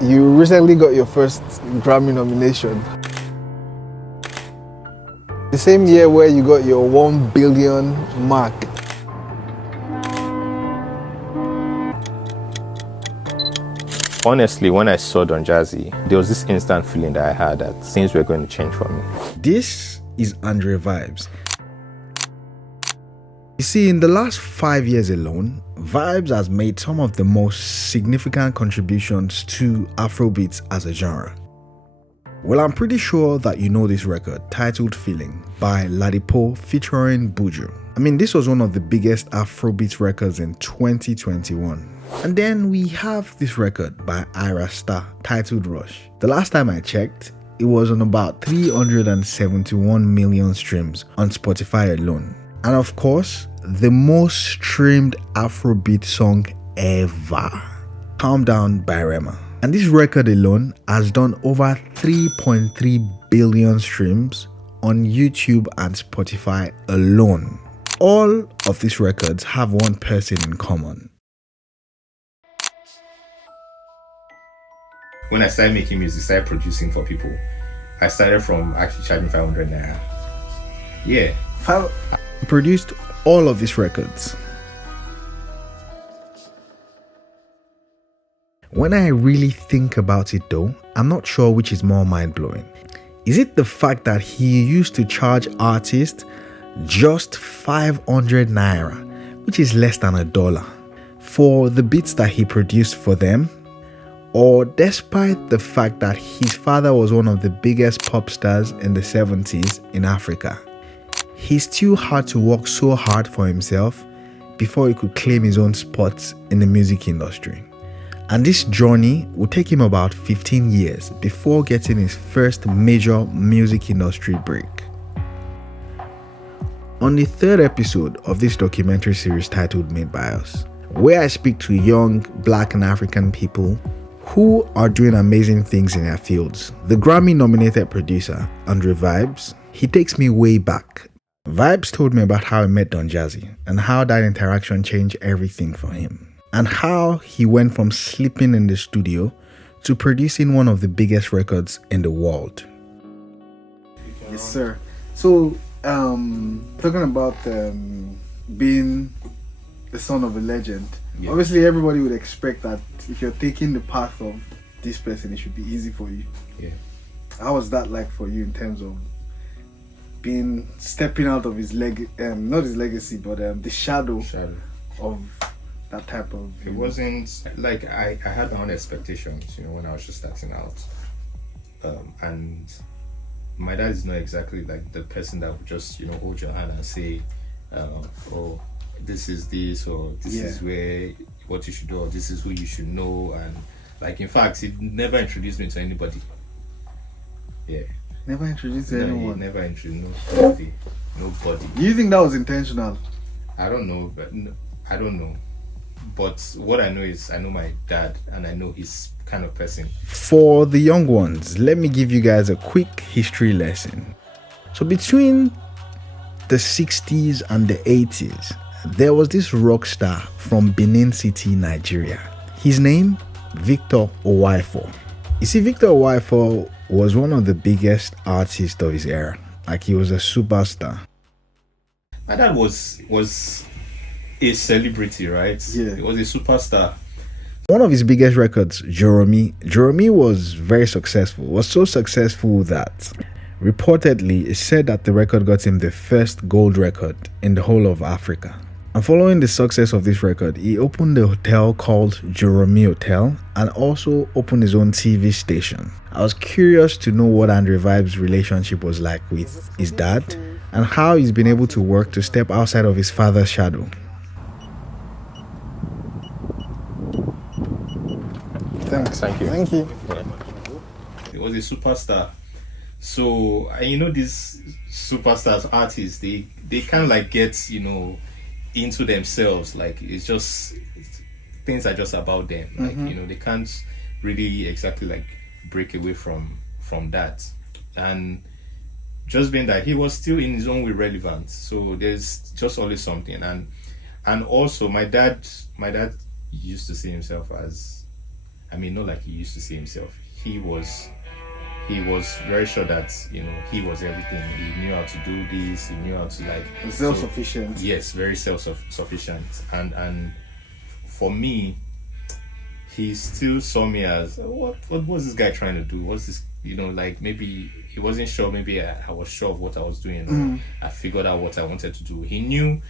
You recently got your first Grammy nomination. The same year where you got your 1 billion mark. Honestly, when I saw Don Jazzy, there was this instant feeling that I had that things were going to change for me. This is Andre Vibez. You see, in the last 5 years alone, Vibez has made some of the most significant contributions to Afrobeats as a genre. Well, I'm pretty sure that you know this record titled Feeling by Ladipoe featuring Buju. I mean, this was one of the biggest Afrobeats records in 2021. And then we have this record by Ayra Starr titled Rush. The last time I checked, it was on about 371 million streams on Spotify alone. And of course, the most streamed Afrobeat song ever, Calm Down by Rema. And this record alone has done over 3.3 billion streams on YouTube and Spotify alone. All of these records have one person in common. When I started making music, started producing for people, I started from actually charging 500 Naira. Yeah. He produced all of these records. When I really think about it though, I'm not sure which is more mind-blowing. Is it the fact that he used to charge artists just 500 Naira, which is less than $1, for the beats that he produced for them? Or despite the fact that his father was one of the biggest pop stars in the 70s in Africa, he still had to work so hard for himself before he could claim his own spot in the music industry. And this journey would take him about 15 years before getting his first major music industry break. On the third episode of this documentary series titled Made by Us, where I speak to young Black and African people who are doing amazing things in their fields, the Grammy-nominated producer, Andre Vibez, he takes me way back. Vibez told me about how he met Don Jazzy and how that interaction changed everything for him, and how he went from sleeping in the studio to producing one of the biggest records in the world. Yes, sir. So, talking about being the son of a legend, yeah. Obviously everybody would expect that if you're taking the path of this person, it should be easy for you. Yeah. How was that like for you in terms of stepping out of his not his legacy, but the shadow of that type of... It wasn't like I had my own expectations, when I was just starting out. And my dad is not exactly like the person that would just, hold your hand and say, oh, this is this, or this is what you should do, or this is who you should know. And like, in fact, he never introduced me to anybody. Yeah. Never introduced to anyone? He never introduced nobody. Do you think that was intentional? I don't know, but I don't know. But what I know is I know my dad and I know his kind of person. For the young ones, let me give you guys a quick history lesson. So between the 60s and the 80s, there was this rock star from Benin City, Nigeria. His name, Victor Uwaifo. You see, Victor Uwaifo was one of the biggest artists of his era. Like, he was a superstar. My dad was a celebrity, right? Yeah. He was a superstar. One of his biggest records, Jeremy was very successful. Was so successful that reportedly it said that the record got him the first gold record in the whole of Africa. And following the success of this record, he opened a hotel called Jeremy Hotel and also opened his own TV station. I was curious to know what Andre Vibez's relationship was like with his dad and how he's been able to work to step outside of his father's shadow. Thank you. Thank you. He was a superstar. So, these superstars, artists, they kind of like get, into themselves. Like, it's just, things are just about them. Like, they can't really exactly like break away from that. And just being that he was still in his own way relevant. So there's just always something. And also my dad used to see himself as I mean, not like he used to see himself. He was very sure that, you know, he was everything. He knew how to do this. He knew how to like self-sufficient. So, yes, very self-sufficient. And for me, he still saw me as what was this guy trying to do? What's this? You know, like maybe he wasn't sure. Maybe I was sure of what I was doing. I figured out what I wanted to do. He knew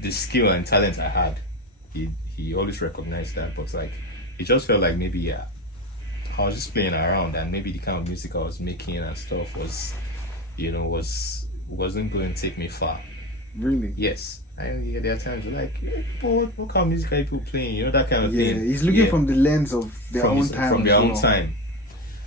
the skill and talent I had. He always recognized that, but like it just felt like maybe I was just playing around, and maybe the kind of music I was making and stuff was, you know, wasn't going to take me far. Really? Yes. And there are times you're like, what kind of music are people playing? You know, that kind of thing. Yeah, he's looking from the lens of their own time. From their own time.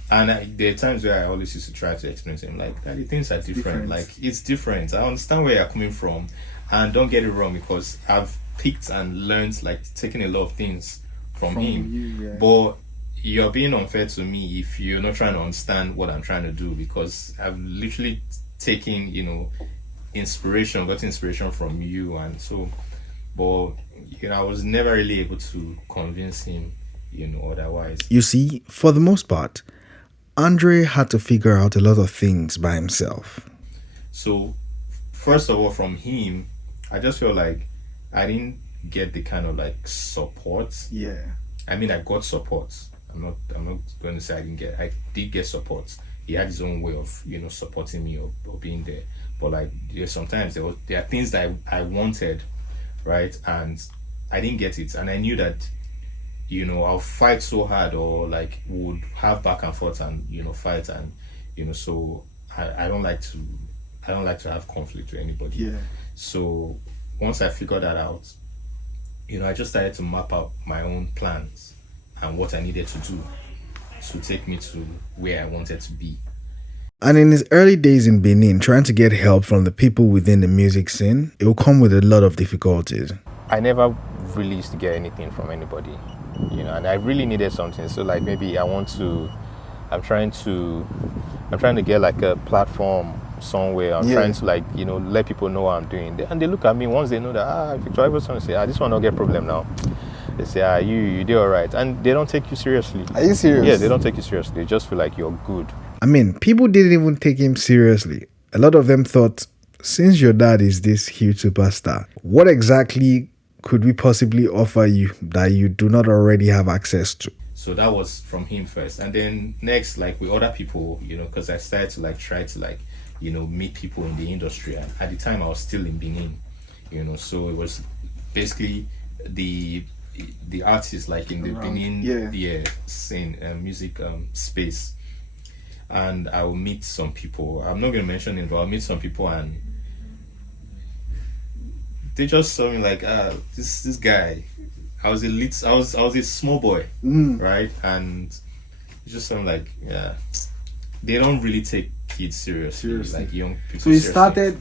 And there are times where I always used to try to explain to him, like, the things are different. Like, it's different. I understand where you're coming from. And don't get it wrong, because I've picked and learned, like, taking a lot of things from him. You, yeah. But you're being unfair to me if you're not trying to understand what I'm trying to do, because I've literally taken, you know, got inspiration from you. And so, but, you know, I was never really able to convince him, you know, otherwise. You see, for the most part, Andre had to figure out a lot of things by himself. So, first of all, from him, I just feel like I didn't get the kind of like support. Yeah. I mean, I got support. I'm not going to say I did get support. He had his own way of, you know, supporting me or being there. But like, sometimes there are things that I wanted, right? And I didn't get it. And I knew that, you know, I'll fight so hard, or like would have back and forth and, you know, fight. And, you know, so I don't like to have conflict with anybody. Yeah. So once I figured that out, you know, I just started to map out my own plans and what I needed to do to take me to where I wanted to be. And in his early days in Benin, trying to get help from the people within the music scene, it will come with a lot of difficulties. I never really used to get anything from anybody, you know, and I really needed something. So like maybe I'm trying to get like a platform somewhere. I'm trying to like, you know, let people know what I'm doing. And they look at me, once they know that, Victor Uwaifo, say, this one don't get problem now. They say, you did all right. And they don't take you seriously. Are you serious? Yeah, they don't take you seriously. They just feel like you're good. I mean, people didn't even take him seriously. A lot of them thought, since your dad is this huge superstar, what exactly could we possibly offer you that you do not already have access to? So that was from him first. And then next, like with other people, you know, because I started to like try to like, you know, meet people in the industry. And at the time I was still in Benin, you know, so it was basically the artists like in the Benin scene, music space. And I will meet some people. I'm not going to mention it, but I'll meet some people, and they just saw me like, this guy. I was a small boy, right? And it's just something like, yeah, they don't really take kids seriously. Like young people. So you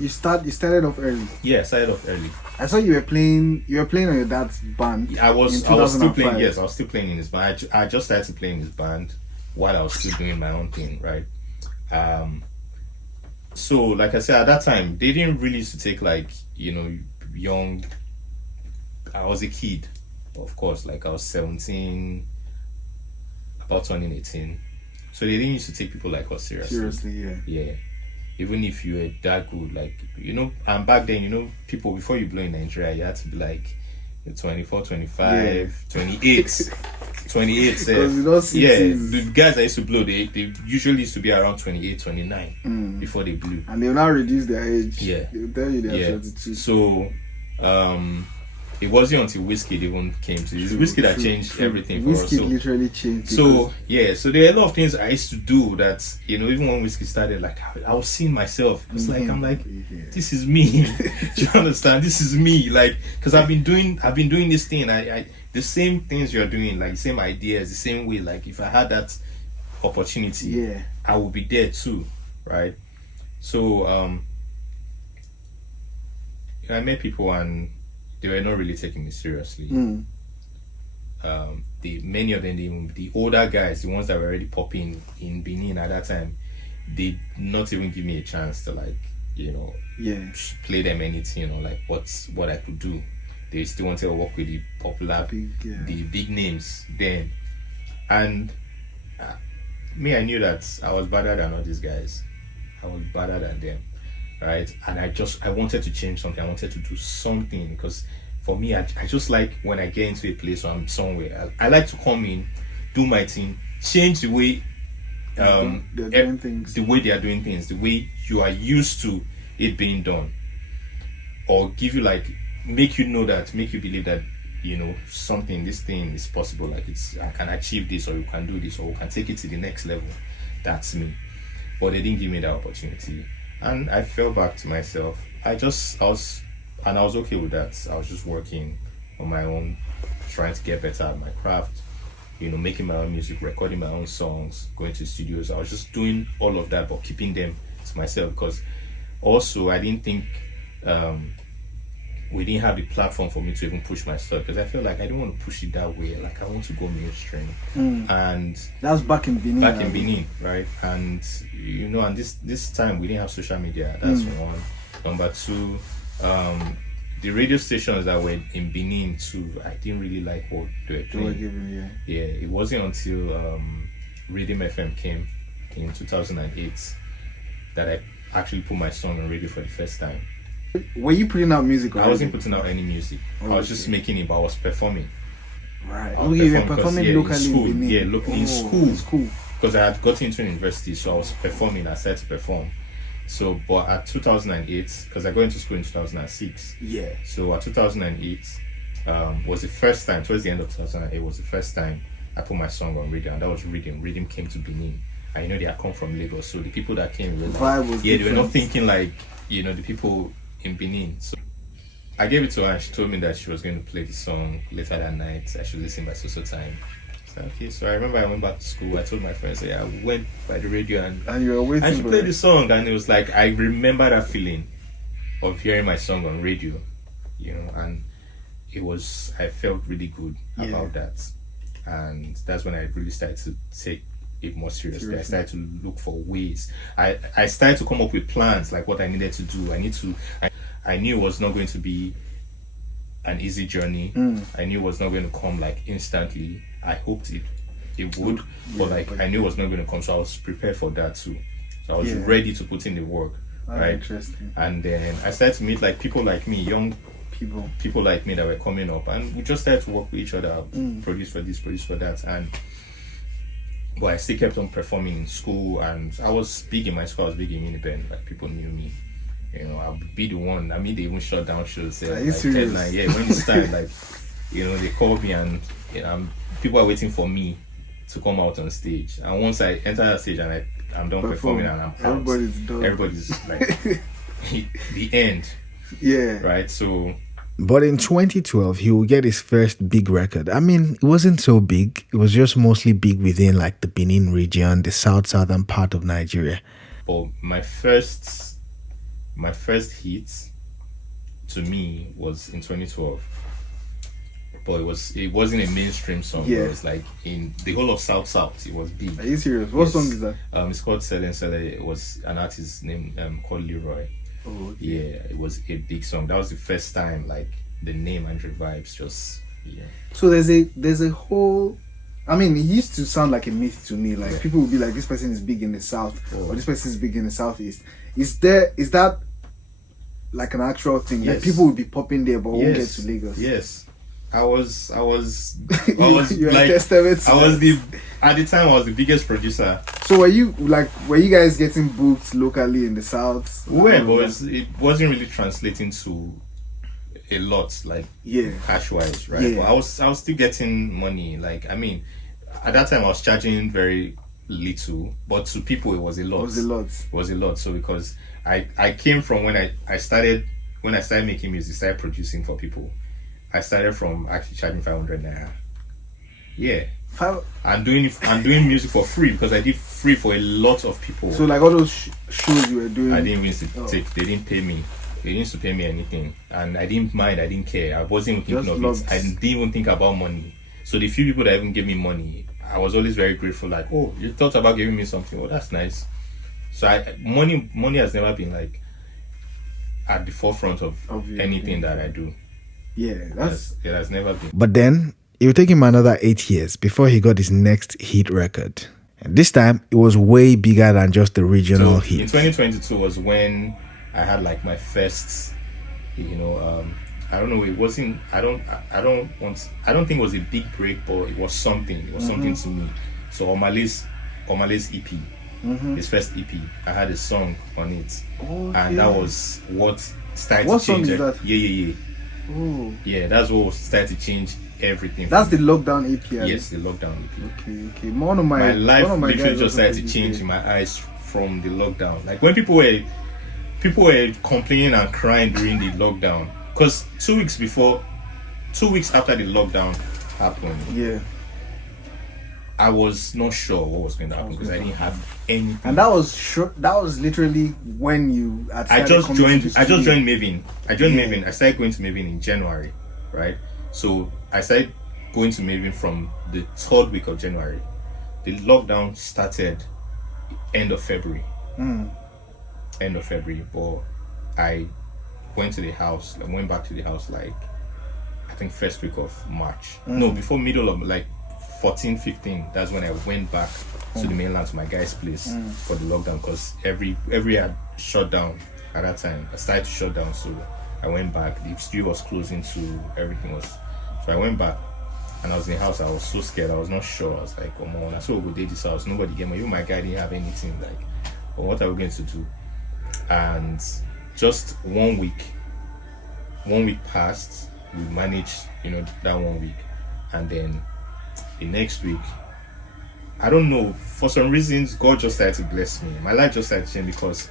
started off early. Yeah, I started off early. I saw you were playing on your dad's band. I was still playing. Yes, I was still playing in his band. I just started playing in his band while I was still doing my own thing, right? So like I said, at that time they didn't really used to take like, you know, young. I was a kid, of course, like I was 17, about turning 18. So they didn't used to take people like us seriously. Yeah. Even if you were that good, like, you know, and back then, you know, people, before you blow in Nigeria, you had to be like 24, 25, 28. 28 the guys that used to blow, they usually used to be around 28, 29 before they blew. And they'll now reduce their age. Yeah. They'll tell you they're 32. So it wasn't until Wizkid even came to this. Wizkid that changed everything for us. Wizkid literally changed. So so there are a lot of things I used to do that, you know, even when Wizkid started, like I was seeing myself. It's like I'm like, this is me. Do you understand? This is me. Like, because I've been doing this thing. I the same things you're doing, like the same ideas, the same way. Like if I had that opportunity, I would be there too, right? So I met people and they were not really taking me seriously. Many of them, the older guys, the ones that were already popping in Benin at that time, they not even give me a chance to like, you know, play them anything or like what I could do. They still wanted to work with the popular, the big names then. And me, I knew that I was better than all these guys. I was better than them, right? And I wanted to change something. I wanted to do something, because for me, I just like when I get into a place or I'm somewhere, I like to come in, do my thing, change the way they're doing things. The way they are doing things, the way you are used to it being done, or give you make you believe that this thing is possible, like I can achieve this, or you can do this, or we can take it to the next level. That's me. But they didn't give me that opportunity, and I fell back to myself. I was okay with that. I was just working on my own, trying to get better at my craft, making my own music, recording my own songs, going to studios. I was just doing all of that, but keeping them to myself, because also I didn't think we didn't have the platform for me to even push my stuff, because I felt like I didn't want to push it that way. Like, I want to go mainstream. And that's back in Benin. Right? And and this time we didn't have social media. That's one. Number two, the radio stations that were in Benin too, I didn't really like what they were doing. Yeah, it wasn't until Rhythm FM came in 2008 that I actually put my song on radio for the first time. Were you putting out music already? I wasn't putting out any music. I was just making it, but I was performing. Right. You were performing locally in Benin? Yeah, locally in school. Because I had got into university, so I was performing. I started to perform. So, but at 2008, because I got into school in 2006. Yeah. So at 2008 was the first time, towards the end of 2008, was the first time I put my song on radio, and that was Rhythm. Rhythm came to Benin. I know they had come from Lagos, so the people that came were they were not thinking like, the people in Benin. So I gave it to her, and she told me that she was going to play the song later that night. I should listen by so time. So okay, so I remember I went back to school. I told my friends, I went by the radio and you were waiting. And she played the song, and it was like, I remember that feeling of hearing my song on radio, and I felt really good about that. And that's when I really started to take it more seriously. I started to look for ways. I started to come up with plans, like what I needed to do. I knew it was not going to be an easy journey. I knew it was not going to come like instantly. I hoped it would, but I knew it was not going to come, so I was prepared for that too. So I was ready to put in the work. Right? Interesting. And then I started to meet like people like me, young people like me that were coming up, and we just started to work with each other, produce for this, produce for that, but I still kept on performing in school, and I was big in my school. I was big in Unipen, like people knew me. I'll be the one. I mean, they even shut down shows. Are you serious? When it's time, like, they call me, and people are waiting for me to come out on stage. And once I enter that stage and I'm done performing and I'm out, everybody's done. Everybody's like the end. Yeah. Right. So. But in 2012, he will get his first big record. I mean, it wasn't so big. It was just mostly big within like the Benin region, the southern part of Nigeria. But my first hit to me was in 2012. But it wasn't a mainstream song. Yeah. It was like in the whole of South. It was big. Are you serious? What song is that? It's called Selena. It was an artist named called Leroy. Oh, okay. Yeah, it was a big song. That was the first time like the name Andre Vibez just So there's a whole. I mean, it used to sound like a myth to me. Like people would be like, this person is big in the south, or this person is big in the southeast. Is that like an actual thing? Yes. Like people would be popping there, but won't get to Lagos. Yes. I was you like testament. at the time I was the biggest producer. So were you guys getting booked locally in the south? Well, but it wasn't really translating to a lot, like cash wise, right? Yeah. But I was still getting money. Like, I mean, at that time I was charging very little, but to people it was a lot. It was a lot. So because I came from when I started making music, started producing for people. I started from actually charging 500 Naira. Yeah. I'm doing music for free because I did free for a lot of people. So like all those shows you were doing, I didn't even take. They didn't pay me. They didn't used to pay me anything, and I didn't mind. I didn't care. I wasn't even thinking of it. I didn't even think about money. So the few people that even gave me money, I was always very grateful. Like, oh, you thought about giving me something. Oh, that's nice. So money has never been like at the forefront of anything that I do. Yeah, it has never been. But then It would take him another 8 years before he got his next hit record. And this time, it was way bigger than just the regional hit. In 2022 was when I had like my first, I don't know, it wasn't, I don't think it was a big break, but it was something. It was something to me. So Omah's EP, his first EP, I had a song on it. And that was what started to change. What song is that? Yeah. Oh. Yeah, that's what started to change everything. That's the lockdown EP. Yes, the lockdown EP. Okay. My life literally just started to change in my eyes from the lockdown. Like when people were complaining and crying during the lockdown, because 2 weeks after the lockdown happened, I was not sure what was going to happen because I didn't have anything. And that was literally when you I just joined Mavin. I joined Mavin. I started going to Mavin in January, right? So I started going to Mavin from the 3rd week of January. The lockdown started end of February. End of February, but I went back to the house like I think first week of March. No, before middle of like 14, 15. That's when I went back to the mainland to my guy's place for the lockdown, because every had shut down at that time. I started to shut down, so I went back. The studio was closing, so everything was. So I went back, and I was in the house. I was so scared. I was not sure. I was like, "Oh man, I saw we go date this house. Nobody gave me. Even my guy didn't have anything. Like, well, what are we going to do?" And just 1 week passed. We managed, that 1 week, and then the next week, I don't know, for some reasons God just started to bless me. My life just started to change because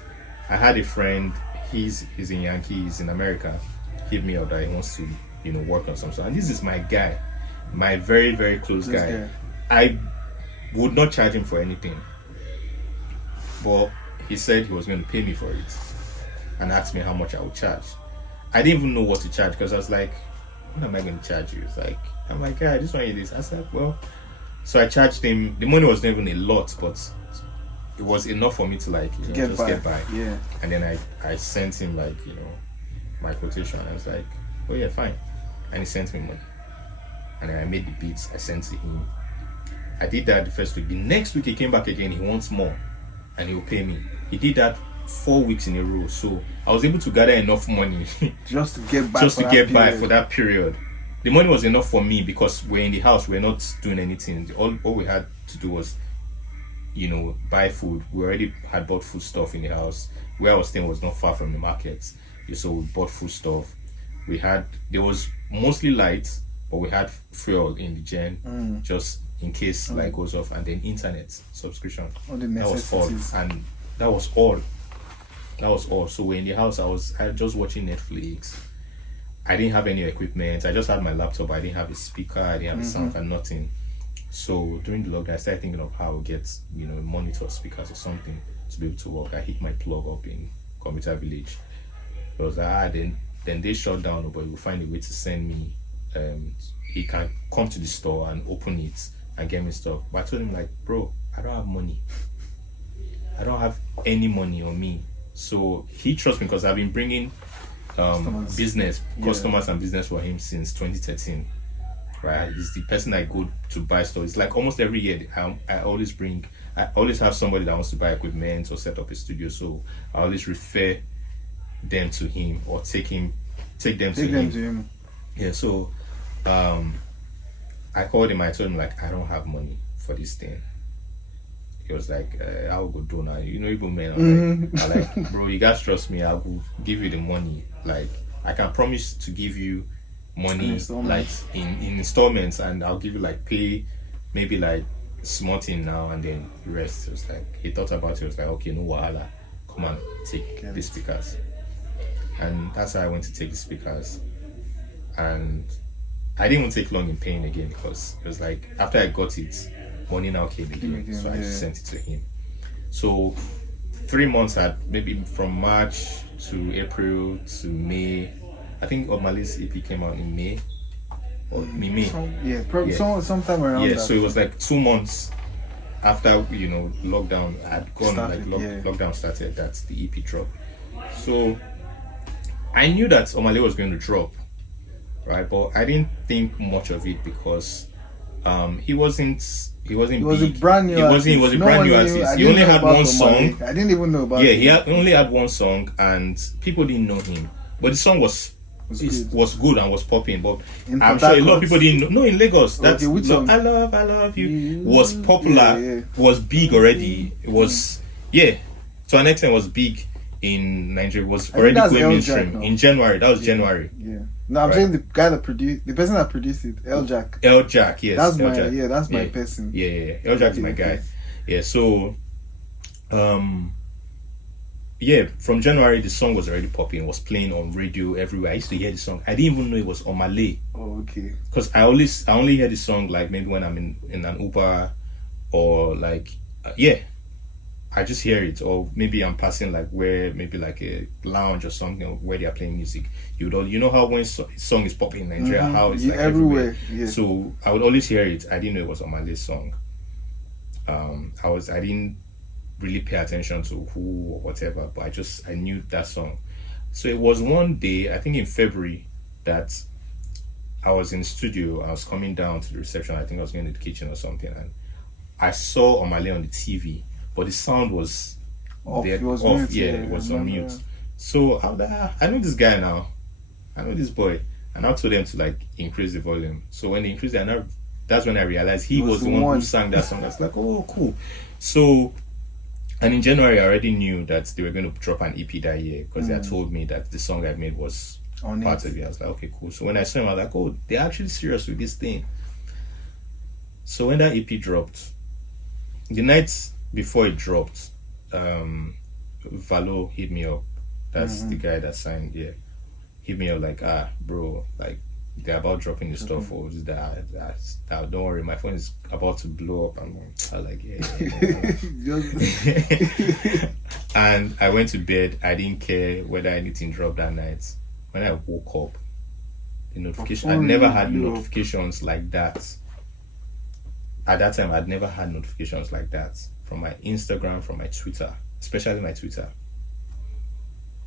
I had a friend. He's in Yankee, he's in America. Hit me up that he wants to work on something, and this is my guy, my very, very close guy. I would not charge him for anything, but he said he was going to pay me for it and asked me how much I would charge. I didn't even know what to charge because I was like, what am I going to charge you? It's like, I'm like, I just want you this. I said, well, so I charged him. The money was not even a lot, but it was enough for me to get by. Yeah. And then I sent him my quotation. I was like, oh yeah, fine. And he sent me money. And then I made the beats. I sent to him. I did that the first week. The next week he came back again. He wants more, and he will pay me. He did that 4 weeks in a row. So I was able to gather enough money just to get by for that period. The money was enough for me because we're in the house, we're not doing anything. All we had to do was, buy food. We already had bought food stuff in the house. Where I was staying was not far from the market, so we bought food stuff. There was mostly lights, but we had fuel in the gen just in case light goes off, and then internet subscription. That was all, and that was all. So we're in the house. I was just watching Netflix. I didn't have any equipment. I just had my laptop. I didn't have a speaker. I didn't have a sound and nothing. So during the lockdown, I started thinking of how to get monitor, speakers or something to be able to work. I hit my plug up in Computer Village. It was like, then they shut down, but he will find a way to send me. He can come to the store and open it and get me stuff. But I told him like, bro, I don't have money. I don't have any money on me. So he trusts me because I've been bringing customers and business for him since 2013. Right, he's the person I go to buy stuff. It's like almost every year I always have somebody that wants to buy equipment or set up a studio, so I always refer them to him or take them to him. Yeah, so I called him. I told him like, I don't have money for this thing. He was like, I will go do now. Even men are like, bro, you guys trust me. I will give you the money. Like, I can promise to give you money like in installments, and I'll give you like pay maybe like small thing now and then the rest. It was like, he thought about it. He was like, okay, no wahala, come on, take the speakers. And that's how I went to take the speakers. And I didn't even take long in paying again, because it was like after I got it, money now came again, so I just sent it to him. So 3 months had, maybe from March to April to May. I think Omah's EP came out in May or May. Sometime around. Yeah, so it was like 2 months after lockdown had gone, lockdown started, that the EP dropped. So I knew that Omah was going to drop, right? But I didn't think much of it because he wasn't He was big. a brand new artist. He was a No brand one new knew. artist. I He didn't only know had about one Omah. song. I didn't even know about Yeah, him. he only had one song, and people didn't know him. But the song was good and was popping. But In I'm Port sure a lot of Harcourt. people didn't know. No, in Lagos, that's Okay, which song? I love you was popular. Yeah. Was big already. It was to an extent was big in Nigeria. Was I think already that's going El mainstream Jack now. in January. That was January. Yeah. No, I'm Right. saying the guy that produced, the person that produced it, El Jack. El Jack, yes. That's El my Jack. that's my person. Yeah. El Jack is my guy. Okay. Yeah, so from January the song was already popping, was playing on radio everywhere. I used to hear the song. I didn't even know it was on Malay. Oh, okay. Because I only hear the song like maybe when I'm in an Uber or like I just hear it, or maybe I'm passing like where maybe like a lounge or something where they are playing music. You know how when song is popping in Nigeria, how it's like everywhere. Yeah. So I would always hear it. I didn't know it was on my list song. I didn't really pay attention to who or whatever, but I knew that song. So it was one day, I think in February, that I was in the studio. I was coming down to the reception. I think I was going to the kitchen or something, and I saw Omale on the TV, but the sound was off. It was mute, it was on mute. So I know this guy now. I know this boy, and I told them to like increase the volume. So when they increased it, that's when I realized he was the one who sang that song. That's like, oh, cool. So, and in January, I already knew that they were going to drop an EP that year because they had told me that the song I made was on part it. of it. I was like, okay, cool. So when I saw him, I was like, oh, they're actually serious with this thing. So when that EP dropped, the night before it dropped, Valo hit me up. That's the guy that signed, hit me up like, bro, like they're about dropping the stuff or that don't worry, my phone is about to blow up. I was like, and I went to bed. I didn't care whether anything dropped that night. When I woke up, the notification, I never had notifications like that. At that time, I'd never had notifications like that from my Instagram, from my Twitter, especially my Twitter.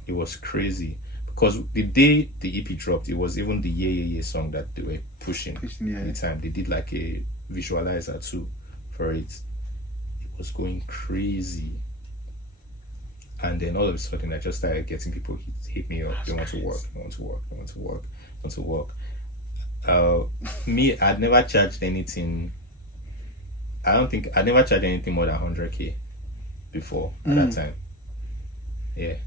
It was crazy. Because the day the EP dropped, it was even the Yeah song that they were pushing at the time. They did like a visualizer too for it. It was going crazy. And then all of a sudden, I just started getting people hit me up. They want to work. Me, I'd never charged anything. I'd never charged anything more than 100K before at that time. Yeah.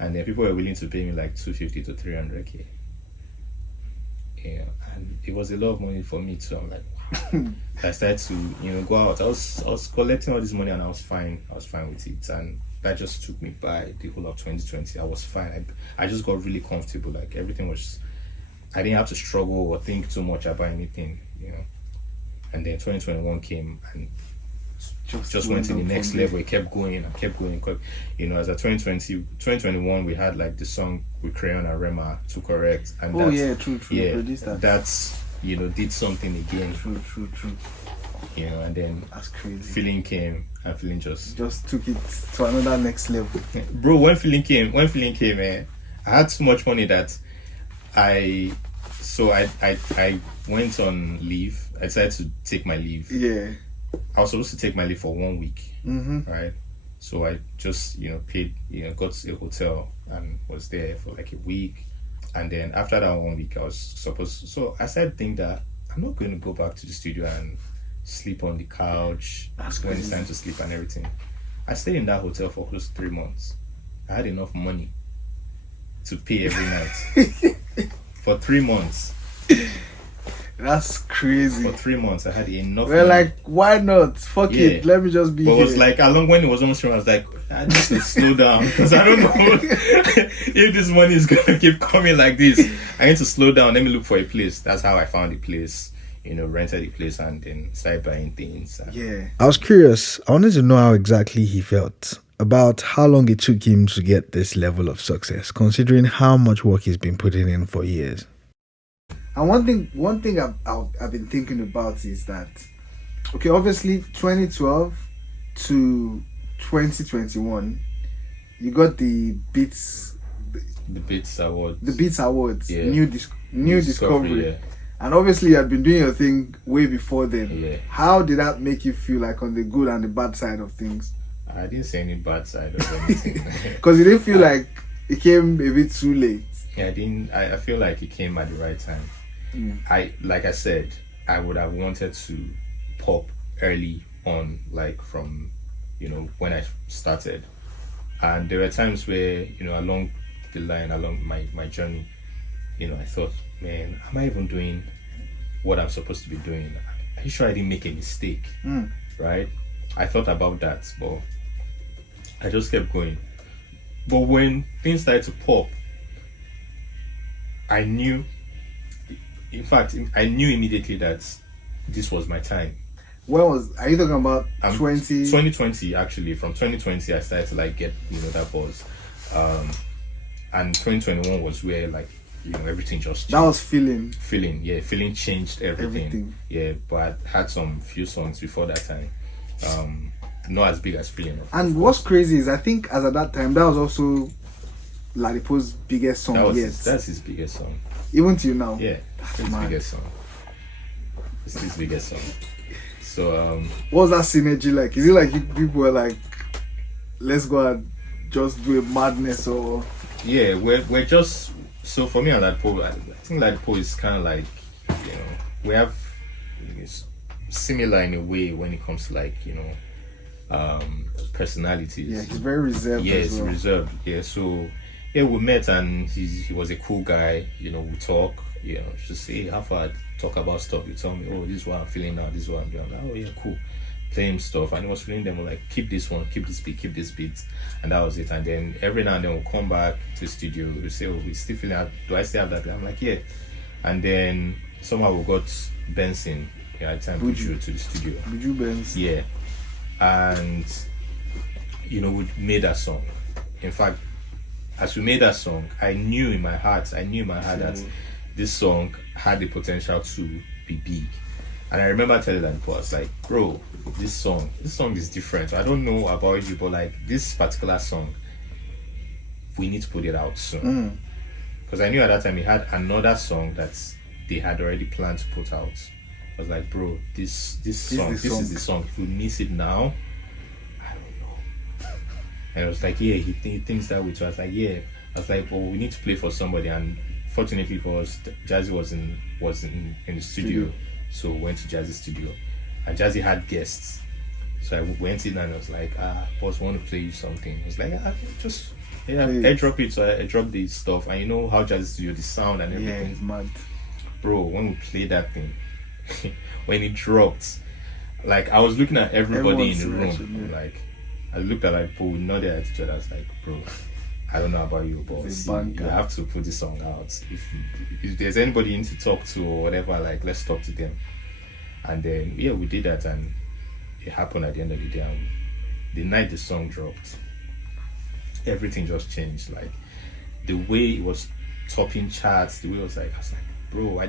And then people were willing to pay me like 250 to 300K. Yeah, and it was a lot of money for me too. I'm like, wow. I started to, go out. I was collecting all this money and I was fine. I was fine with it, and that just took me by the whole of 2020. I was fine. I just got really comfortable. Like everything was, I didn't have to struggle or think too much about anything, And then 2021 came and just went to the next level. It kept going. As a 2021, we had like the song with Crayon and Rema to correct. And true. Yeah, that's did something again. True. And then that's crazy. Feeling came, and Feeling just took it to another next level. Bro, when Feeling came, I had so much money that I went on leave. I decided to take my leave. Yeah. I was supposed to take my leave for 1 week, right? So I just, paid, got a hotel and was there for like a week. And then after that 1 week, I was supposed so I started thinking that I'm not going to go back to the studio and sleep on the couch when it's time to sleep and everything. I stayed in that hotel for close to 3 months. I had enough money to pay every night for 3 months. That's crazy. For 3 months, I had enough. We're like, why not? Fuck it. Let me just be. But here. it was like when it was almost 3 months, I was like, I need to slow down because I don't know if this money is gonna keep coming like this. I need to slow down. Let me look for a place. That's how I found a place. Rented a place and then started buying things. I was curious. I wanted to know how exactly he felt about how long it took him to get this level of success, considering how much work he's been putting in for years. And one thing I've been thinking about is that, okay, obviously 2012 to 2021, you got the Beats the Beats Awards. The Beats Awards. Yeah. New discovery. Yeah. And obviously you had been doing your thing way before then. Yeah. How did that make you feel, like, on the good and the bad side of things? I didn't say any bad side of anything. Because you didn't feel like it came a bit too late. Yeah, I feel like it came at the right time. Like I said, I would have wanted to pop early on, like from, you know, when I started. And there were times where, you know, along the line, along my journey, you know, I thought, man, am I even doing what I'm supposed to be doing? Are you sure I didn't make a mistake? Right? I thought about that, but I just kept going. But when things started to pop, I knew, in fact, I knew immediately that this was my time. Are you talking about 2020, actually. From 2020, I started to, like, get, you know, that buzz. And 2021 was where, like, you know, everything just changed. That was feeling. Feeling changed everything. Yeah, but I had few songs before that time. Not as big as Feeling. And what's crazy is, I think as at that time, that was also Ladipoe's biggest song yet. That's his biggest song. Even to you now. Yeah, it's his biggest song. It's his biggest song. So what was that synergy like? Is it like people were like, let's go and just do a madness, or? Yeah, we're just, so for me and Ladipoe, I think Ladipoe is kind of like, you know, we have, it's similar in a way when it comes to, like, you know, personalities. Yeah, he's very reserved. Yeah, as he's well. reserved. Yeah, so yeah, we met and he was a cool guy. You know, we talk. You know, just say, how far I talk about stuff. You tell me, oh, this is what I'm feeling now. This is what I'm doing. I'm like, oh yeah, cool. Playing stuff, and he was feeling them. We're like, keep this one, keep this beat, and that was it. And then every now and then we'll come back to the studio. We say, oh, we still feeling. Do I still have that beat? I'm like, yeah. And then somehow we got Bnxn, at the time, Buju to the studio. Buju Benz. Yeah. And, you know, we made that song. In fact, as we made that song, I knew in my heart that this song had the potential to be big. And I remember telling that, I was like, bro, this song is different. I don't know about you, but, like, this particular song, we need to put it out soon. Because I knew at that time he had another song that they had already planned to put out. I was like, bro, this song is the song. If we miss it now, I don't know. And I was like, yeah, he thinks that way too. I was like, yeah. I was like, well, we need to play for somebody. And fortunately for us, Jazzy was in the studio. So we went to Jazzy's studio. And Jazzy had guests. So I went in and I was like, boss, want to play you something. I was like, airdrop it. So I dropped the stuff. And you know how Jazzy studio, the sound and everything. Yeah, it's mad. Bro, when we played that thing, when it dropped, like, I was looking at everybody in the room. Yeah. Like, I looked at Ladipoe, we nodded at each other. I was like, bro, I don't know about you, boss. You have to put this song out. If there's anybody you need to talk to or whatever, like, let's talk to them. And then, yeah, we did that, and it happened at the end of the day. And the night the song dropped, everything just changed. Like, the way it was topping charts, the way I was like, bro,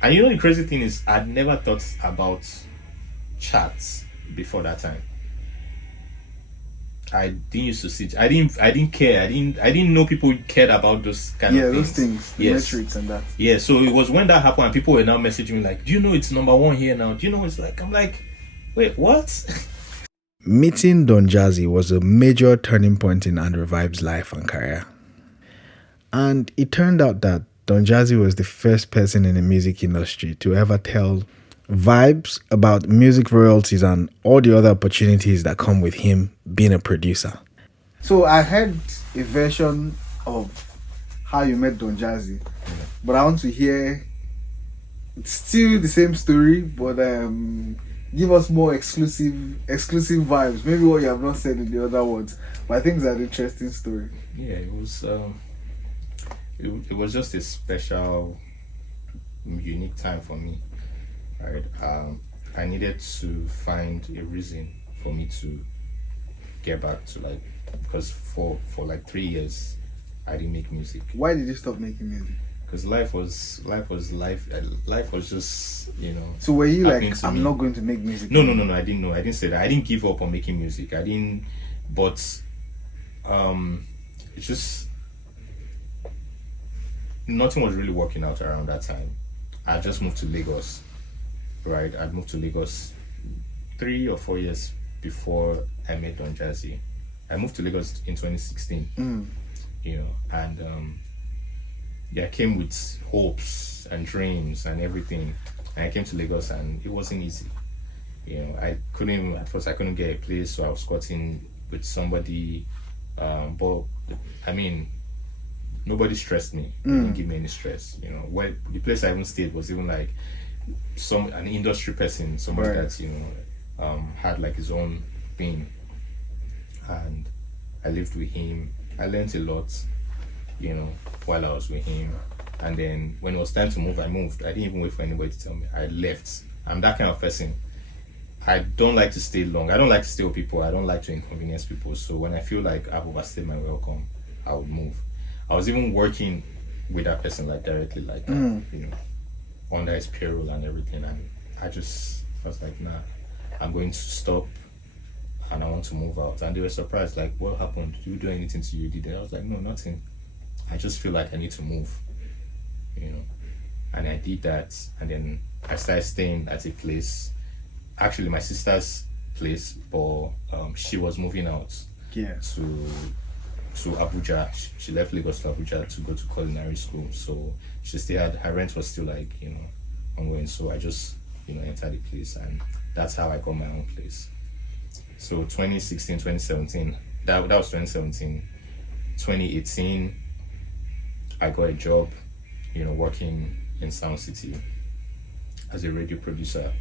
and you know the crazy thing is, I'd never thought about charts before that time. I didn't used to see. I didn't care. I didn't know people cared about those kind of things. Yeah, those things, the metrics and that. Yeah, so it was when that happened, and people were now messaging me like, "Do you know it's #1 here now? Do you know it's like?" I'm like, "Wait, what?" Meeting Don Jazzy was a major turning point in Andre Vibez' life and career, and it turned out that Don Jazzy was the first person in the music industry to ever tell Vibez about music royalties and all the other opportunities that come with him being a producer. So I heard a version of how you met Don Jazzy, but I want to hear, it's still the same story, but give us more exclusive vibes. Maybe what you have not said in the other words, but I think it's an interesting story. Yeah, it was. It was just a special, unique time for me. Right, I needed to find a reason for me to get back to, like, because for like 3 years I didn't make music. Why did you stop making music? Because life was just, you know. So were you like, I'm not going to make music? No, I didn't know. I didn't say that. I didn't give up on making music. I didn't, but it's just, nothing was really working out around that time. I just moved to Lagos, right? I'd moved to Lagos 3 or 4 years before I met Don Jazzy. I moved to Lagos in 2016, you know, and I came with hopes and dreams and everything. And I came to Lagos and it wasn't easy. You know, at first I couldn't get a place, so I was squatting with somebody. But I mean, nobody stressed me. They didn't give me any stress. You know, the place I even stayed was even like an industry person, somebody that, you know, had like his own thing. And I lived with him. I learned a lot, you know, while I was with him. And then when it was time to move, I moved. I didn't even wait for anybody to tell me. I left. I'm that kind of person. I don't like to stay long. I don't like to stay with people. I don't like to inconvenience people. So when I feel like I've overstayed my welcome, I would move. I was even working with that person like directly like that, you know, under his payroll and everything. And I was like, nah, I'm going to stop and I want to move out. And they were surprised, like, what happened? Did you do anything to you? Did they? I was like, no, nothing. I just feel like I need to move, you know. And I did that. And then I started staying at a place, actually my sister's place, but she was moving out to Abuja. She left Lagos to Abuja to go to culinary school. So she still had, her rent was still like, you know, ongoing. So I just, you know, entered the place, and that's how I got my own place. So 2016, 2017, that was 2017. 2018, I got a job, you know, working in Sound City as a radio producer.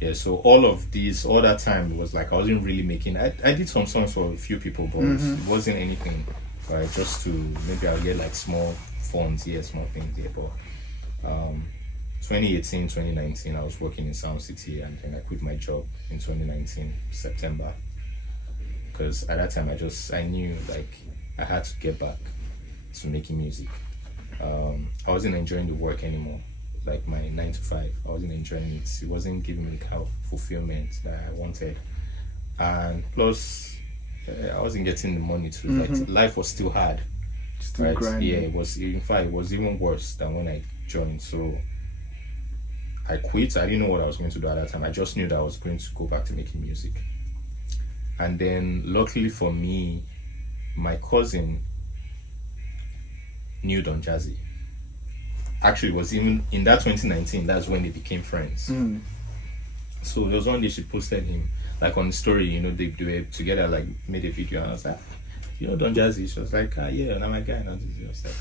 Yeah, so all that time was like I wasn't really making. I did some songs for a few people, but it wasn't anything, right? Just to maybe I'll get like small funds here, small things here. But 2018, 2019, I was working in Sound City, and then I quit my job in 2019 September, because at that time I knew like I had to get back to making music. I wasn't enjoying the work anymore. Like my 9 to 5, I wasn't enjoying it. It wasn't giving me the kind of fulfillment that I wanted, and plus I wasn't getting the money to. Like, life was still hard. Still grinding. Yeah, it was. In fact, it was even worse than when I joined. So I quit. I didn't know what I was going to do at that time. I just knew that I was going to go back to making music. And then, luckily for me, my cousin knew Don Jazzy. Actually, it was even in that 2019, that's when they became friends. So there was one day she posted him, like on the story, you know, they were together, like made a video, and I was like, you know Don Jazzy? She was like, yeah, now my guy. And I was like,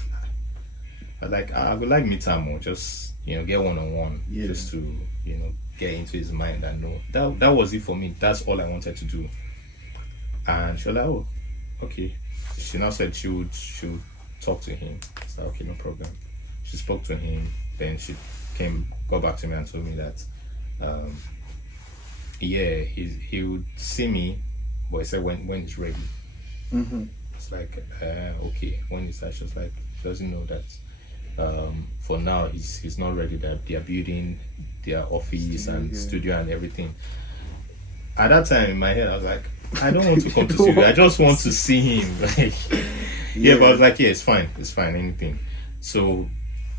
but like, I would like meet him more, just, you know, get one-on-one, just to, you know, get into his mind and know. That was it for me. That's all I wanted to do. And she was like, oh, okay. She now said she would talk to him. So okay, no problem. She spoke to him, then she got back to me and told me that, he would see me, but he said when he's ready. It's like, okay, when is that? She was like, she doesn't know that for now he's not ready, that they are building their office and studio and everything. At that time in my head, I was like, I don't want to come to studio, I just want to see him. Like, but I was like, it's fine, anything. So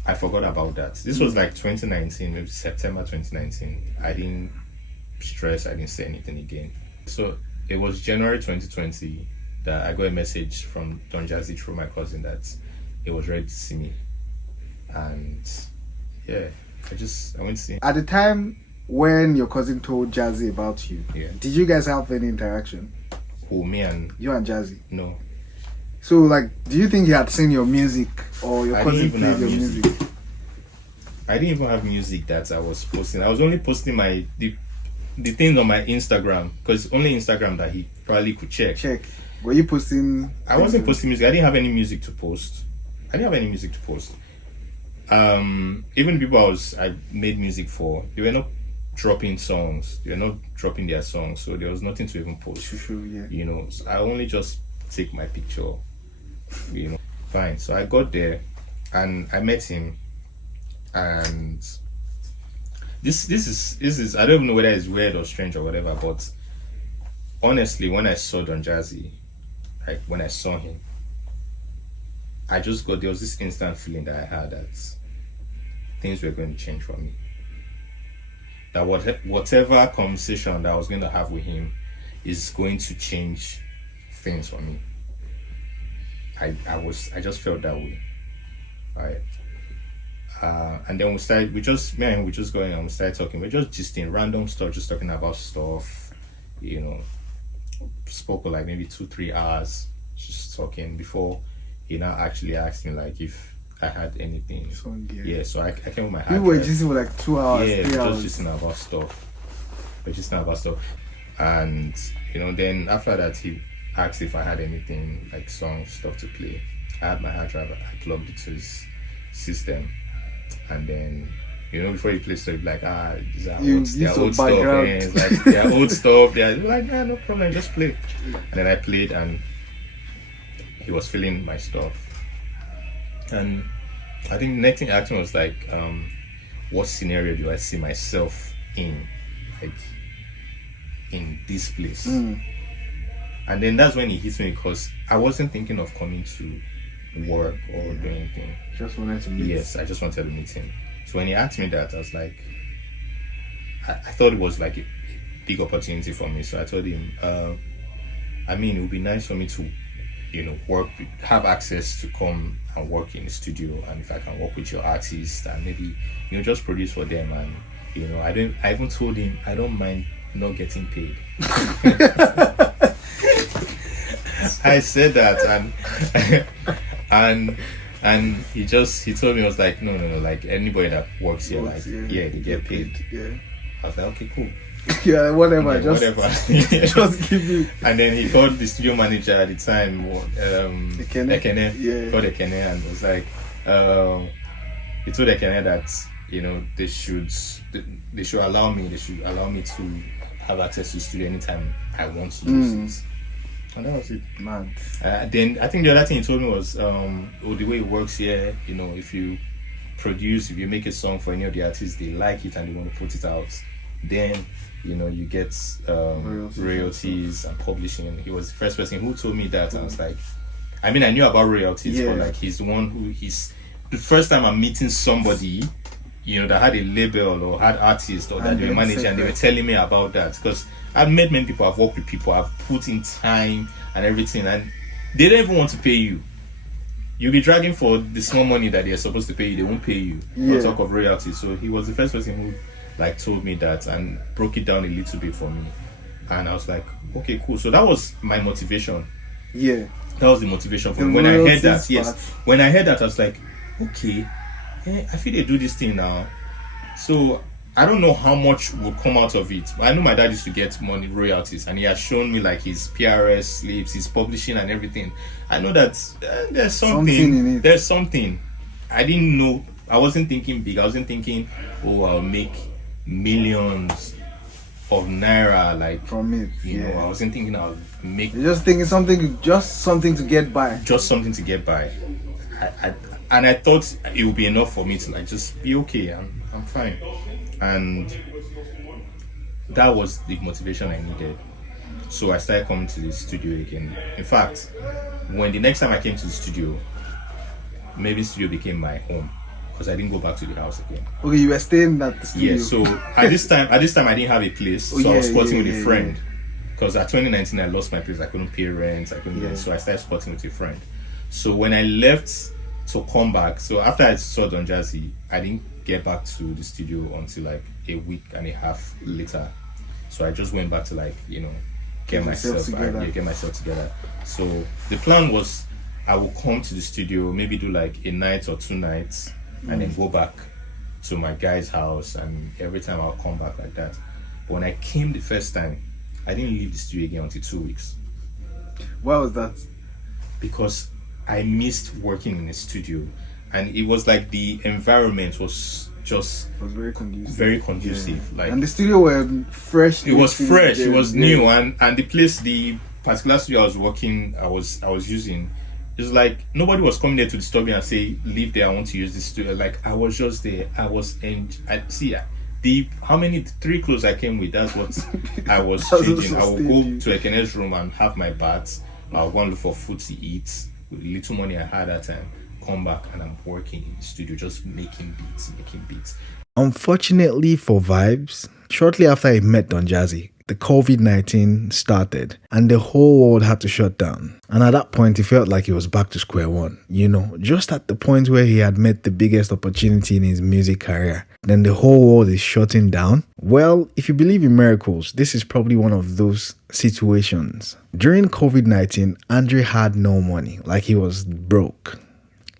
I forgot about that. This was like 2019, maybe September 2019. I didn't stress, I didn't say anything again. So it was January 2020 that I got a message from Don Jazzy through my cousin that he was ready to see me. And I went to see him. At the time when your cousin told Jazzy about you, did you guys have any interaction? Who, me and... You and Jazzy? No. So, like, do you think he had seen your music, or your cousin played your music? I didn't even have music that I was posting. I was only posting the things on my Instagram, because only Instagram that he probably could check. Were you posting? I wasn't posting music. I didn't have any music to post. Even the people I made music for, they were not dropping songs. They were not dropping their songs, so there was nothing to even post. You know, so I only just take my picture. You know, fine. So I got there, and I met him, and this is I don't even know whether it's weird or strange or whatever, but honestly, when I saw Don Jazzy, like when I saw him, there was this instant feeling that I had that things were going to change for me. That whatever conversation that I was going to have with him is going to change things for me. I just felt that way, right? And then we just going and we started talking. We're just gisting random stuff, just talking about stuff, you know. Spoke for like maybe 2-3 hours, just talking before he now actually asked me like if I had anything. Yeah, so I came with my hard We were gisting for like 2 hours. Yeah, 3 we're hours. just gisting about stuff. We're gisting about stuff, and you know, then after that he asked if I had anything like stuff to play. I had my hard drive. I plugged it to his system, and then, you know, before you play stuff, like, these are old stuff, and it's like, they are old stuff. They're like, nah, no problem, just play. And then I played, and he was feeling my stuff. And I think the next thing I asked him was like, what scenario do I see myself in, like, in this place? And then that's when he hit me, because I wasn't thinking of coming to work or doing anything. Just wanted to meet. Yes, I just wanted to meet him. So when he asked me that, I was like, I thought it was like a big opportunity for me. So I told him, I mean, it would be nice for me to, you know, have access to come and work in the studio, and if I can work with your artists and maybe, you know, just produce for them. And, you know, I even told him I don't mind not getting paid. I said that, and he told me, I was like, no, like anybody that works here, like, yeah, they get paid. Yeah. I was like, okay, cool. Yeah, whatever. Yeah, just whatever. just give me. And then he called the studio manager at the time, Ekene. Yeah. Called Ekene and was like, he told Ekene that, you know, they should allow me to have access to the studio anytime I want to use it. And that was it. Man. Then I think the other thing he told me was, the way it works here, you know, if you make a song for any of the artists, they like it and they want to put it out, then, you know, you get royalties and publishing. And he was the first person who told me that. And I was like, I mean, I knew about royalties, but like, he's the one the first time I'm meeting somebody, you know, that had a label or had artists or that they were managing, and they were telling me about that. Because I've met many people, I've worked with people, I've put in time and everything, and they don't even want to pay you. You'll be dragging for the small money that they're supposed to pay you, they won't pay you. No talk of royalties. So he was the first person who like told me that and broke it down a little bit for me. And I was like, okay, cool. So that was my motivation. Yeah. That was the motivation for me. When I heard that, when I heard that, I was like, okay, I feel they do this thing now. So I don't know how much will come out of it. I know my dad used to get money, royalties, and he has shown me like his PRS slips, his publishing and everything. I know that there's something in it. There's something. I didn't know. I wasn't thinking big. I wasn't thinking, oh, I'll make millions of Naira, like, from it. You know, I wasn't thinking I'll make. You're just thinking something to get by. Just something to get by. And I thought it would be enough for me to like just be okay. I'm fine. And that was the motivation I needed. So I started coming to the studio again. In fact, when the next time I came to the studio, Mavin studio became my home, because I didn't go back to the house again. Okay, you were staying at the studio. Yeah, so at this time I didn't have a place, so I was squatting with a friend. Because at 2019 I lost my place, I couldn't pay rent, so I started squatting with a friend. So when I left to come back, so after I saw Don Jazzy, I didn't get back to the studio until like a week and a half later. So I just went back to like, you know, get myself together. So the plan was I will come to the studio, maybe do like a night or 2 nights, and then go back to my guy's house, and every time I'll come back like that. But when I came the first time, I didn't leave the studio again until 2 weeks. Why was that? Because I missed working in a studio, and it was like the environment was just very conducive. Very conducive. Like, and the studio were fresh. It was fresh. It was new, and the place, the particular studio I was using, it's like nobody was coming there to disturb me and say, leave there, I want to use this studio. Like, I was just there. How many 3 clothes I came with, that's what I was changing. I would go to Ekene's room and have my bath. I'll go and look for food to eat, with the little money I had at that time, come back and I'm working in the studio, just making beats. Unfortunately for Vibez, shortly after he met Don Jazzy, the COVID-19 started and the whole world had to shut down. And at that point, he felt like he was back to square one, just at the point where he had met the biggest opportunity in his music career. Then the whole world is shutting down. Well, if you believe in miracles, this is probably one of those situations. During COVID-19, Andre had no money, like he was broke.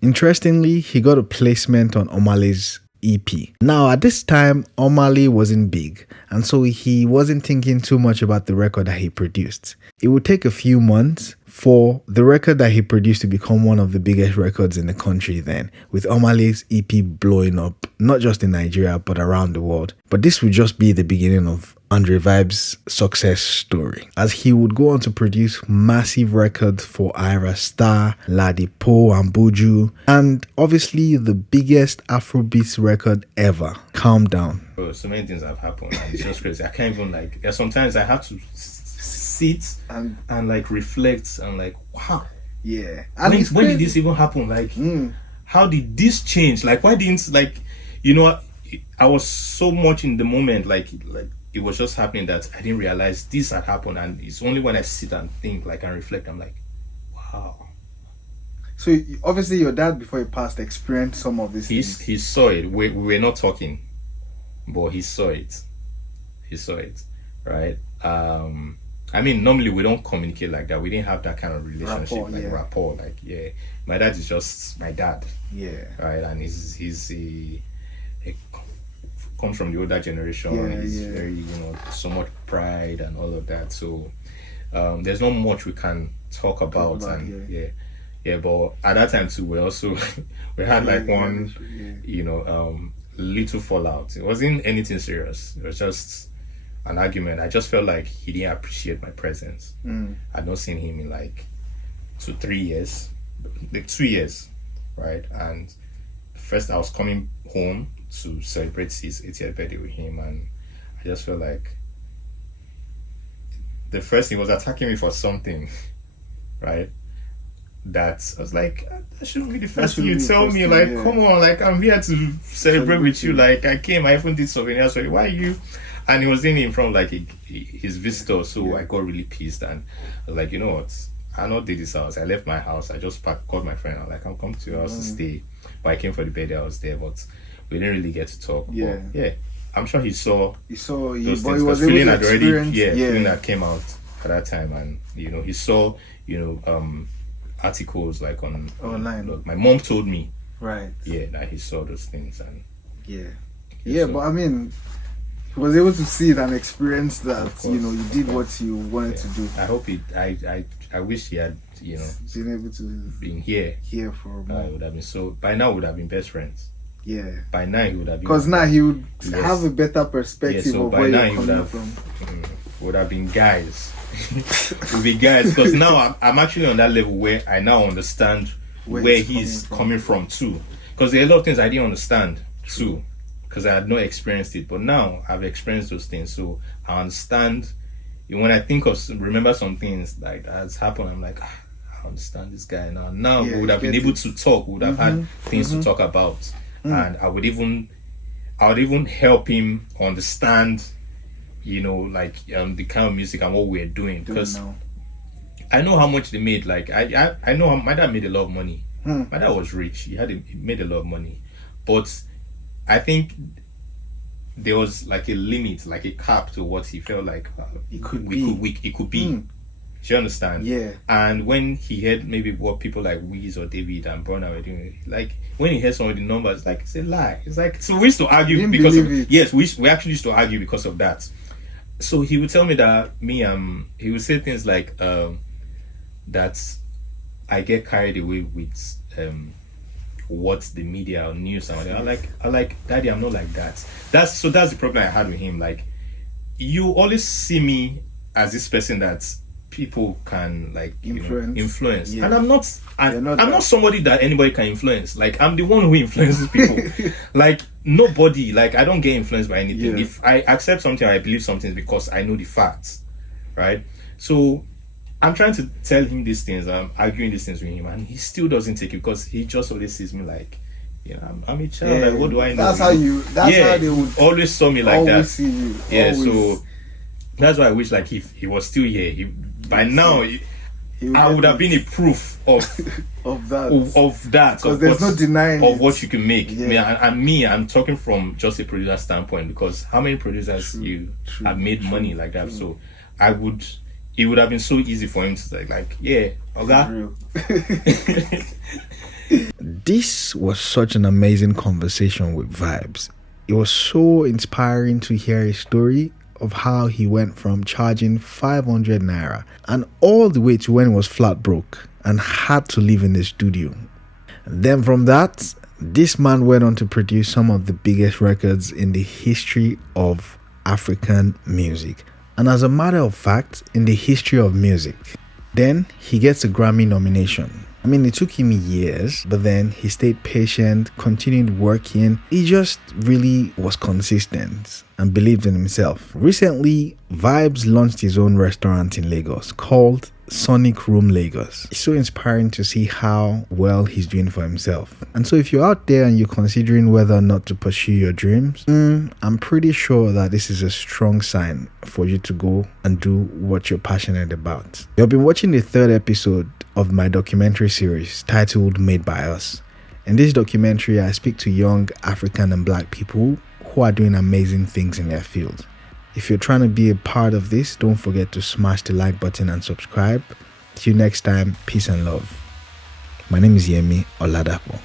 Interestingly, he got a placement on Omah's EP. Now, at this time, Omah wasn't big, and so he wasn't thinking too much about the record that he produced. It would take a few months for the record that he produced to become one of the biggest records in the country then, with Omah's EP blowing up, not just in Nigeria, but around the world. But this would just be the beginning of Andre Vibez's success story, as he would go on to produce massive records for Ayra Starr, Ladipoe and Buju, and obviously the biggest Afrobeats record ever, Calm Down. Bro, so many things have happened and it's just crazy. I can't even sometimes I have to sit and like reflect and like, wow. Yeah. And when did this even happen? Like, how did this change? Like, why didn't, I was so much in the moment, like it was just happening that I didn't realize this had happened. And it's only when I sit and think, like, and reflect, I'm like, wow. So obviously your dad, before he passed, experienced some of this. He saw it. We were not talking, but he saw it. He saw it, right? I mean, normally we don't communicate like that. We didn't have that kind of relationship, rapport. Like, yeah, my dad is just my dad. Yeah. Right, and he's comes from the older generation. Yeah, he's very, so much pride and all of that. So there's not much we can talk about. But at that time too, we had one, little fallout. It wasn't anything serious. It was just an argument. I just felt like he didn't appreciate my presence. I'd not seen him in like 2 years, right? And first I was coming home to celebrate his 80th birthday with him, and I just felt like the first thing was attacking me for something, right? That I was like, that shouldn't be the first thing you tell me. Like, come on, like, I'm here to celebrate with you. Like, I even did souvenirs for you. Why are you? And he was in front of like his visitor, so I got really pissed, and I was like, you know what? I not did this house. I left my house. I just called my friend. I was like, I'll come to your house to stay. But I came for the birthday. I was there, but we didn't really get to talk. Yeah, but yeah. I'm sure he saw. Those things. But he was able to experience. Feeling that came out at that time, and he saw articles like online. Look, my mom told me. Right. Yeah, that he saw those things, and but I mean, he was able to see it and experience that. You did what you wanted to do. I hope I wish he had been able to been here for more. It would have been so. By now, we would have been best friends. Yeah. By now, he would have been. Because now he would have a better perspective of where you're coming from. Would have been guys. Would be guys. Because now I'm actually on that level where I now understand where he's coming from too. Because there are a lot of things I didn't understand too, because I had not experienced it. But now I've experienced those things, so I understand. When I remember some things like that has happened, I'm like, I understand this guy now. Now we would have been able to talk. We would have had things to talk about, and I would even help him understand, the kind of music and what we're doing, because I know how much they made. Like I know my dad made a lot of money. My dad was rich. He made a lot of money, but I think there was like a limit, like a cap to what he felt like it could be. Do you understand? Yeah. And when he heard maybe what people like Wiz or David and Burna were doing, like when he heard some of the numbers, like it's a lie. It's like, so we used to argue because of it. Yes, we actually used to argue because of that. So he would tell me that he would say things like that I get carried away with what the media or news and I like Daddy, I'm not like that. That's the problem I had with him. Like, you always see me as this person that people can like influence. And I'm not somebody that anybody can influence. Like, I'm the one who influences people. Like, nobody, like, I don't get influenced by anything. If I accept something, I believe something, because I know the facts, right? So I'm trying to tell him these things, I'm arguing these things with him, and he still doesn't take it because he just always sees me like, I'm a child. Like, what do I know? That's how they would always saw me like that. See you. Yeah, always. So that's why I wish like if he was still here, by now I would have been a proof of that because there's no denying of what you can make. I'm talking from just a producer standpoint, because how many producers have made money like that? So it would have been so easy for him to like okay. This was such an amazing conversation with Vibez. It was so inspiring to hear his story of how he went from charging 500 naira and all the way to when he was flat broke and had to live in the studio. Then from that, this man went on to produce some of the biggest records in the history of African music, and as a matter of fact, in the history of music. Then he gets a Grammy nomination. I mean, it took him years, but then he stayed patient, continued working. He just really was consistent and believed in himself. Recently, Vibez launched his own restaurant in Lagos called Sonic Room Lagos. It's so inspiring to see how well he's doing for himself. And so if you're out there and you're considering whether or not to pursue your dreams, I'm pretty sure that this is a strong sign for you to go and do what you're passionate about. You've been watching the third episode of my documentary series titled Made by Us. In this documentary, I speak to young African and Black people who are doing amazing things in their field. If you're trying to be a part of this, don't forget to smash the like button and subscribe. Till next time, peace and love. My name is Yemi Oladapo.